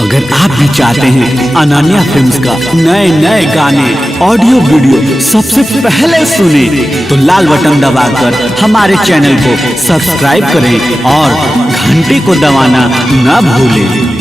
अगर आप भी चाहते हैं अनन्या फिल्म्स का नए नए गाने ऑडियो वीडियो सबसे पहले सुने तो लाल बटन दबाकर हमारे चैनल को सब्सक्राइब करें और घंटी को दबाना न भूलें।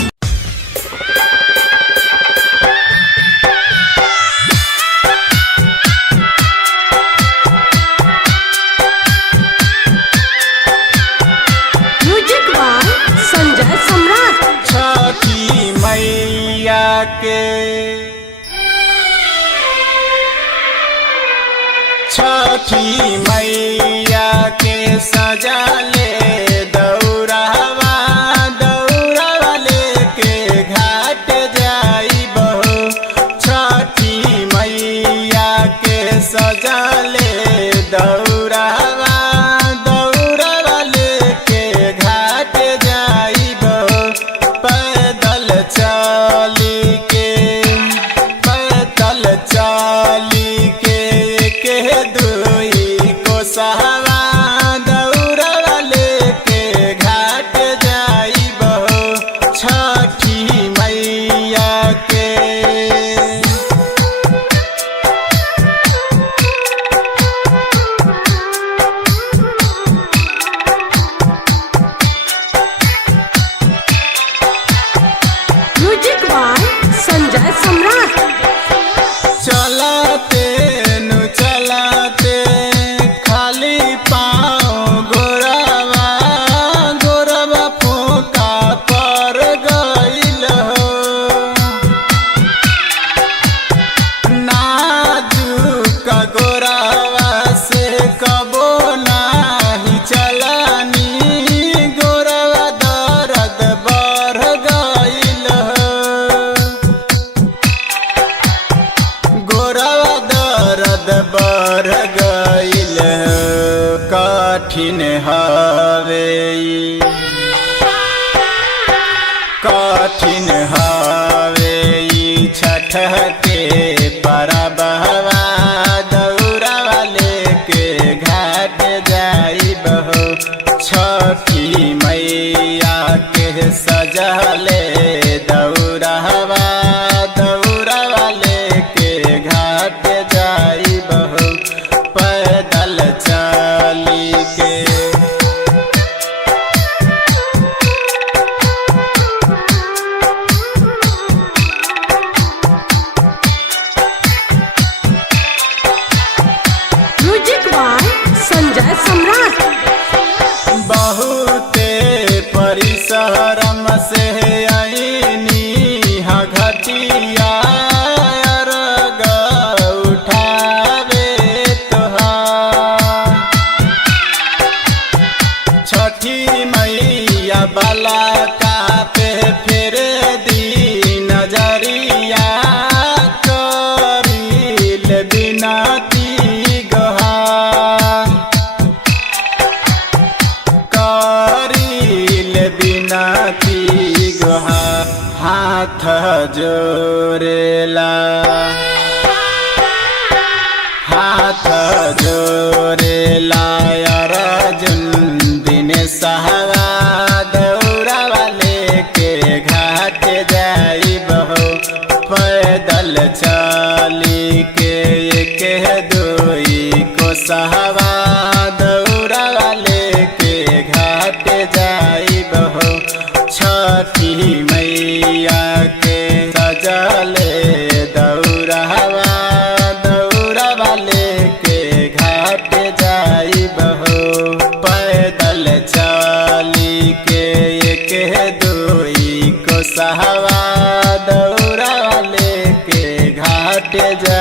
छठी मैया के सजा ले दौड़ावा दौड़ावा लेके घाट जाई बहो। छठी मैया के सजा ले दौड़ावा दौड़ावा लेके घाट जाई बहो। पैदल चली के सहवा दौड़वा लेके घाट जाई बहो। छठी मैया के म्यूजिक बाय संजय सम्राट। चलाते नु चलाते खाली पाँव गोरवा गोरवा फूका पर गइल हो। नाजुक गोरवा से कबो नाही चलानी गोरवा दर्द बढ़ गइल हो। गोरवा दर्द बढ़ गइल कठिन हवे कठिन हवे छठ के परबवा दौड़वा लेके घाट जाई बहो। छठी मैया के सजले दौड़वा दौड़वा लेके घाट जाई बहो। पैदल चली के म्यूजिक बाय संजय सम्राट। बहुते परिश्रम से आईनी हा घटिया अर्घ उठावे तोहार। छठी मैया बाला का पे फिर दी नजरिया करील बिनती बिनती गोहा। हाथ जोरेला हाथ जोरेला अर्जुन दिन सहवा दौड़वा लेके घाट जाई बहो। पैदल चली के एक दोई को सहवा दौड़वा लेके घाट जाई बहो। छठी मैया के सजले दौड़वा दौड़वा लेके घाट जाई बहो। पैदल चली के एक दोई को सहवा दौड़वा लेके घाट जा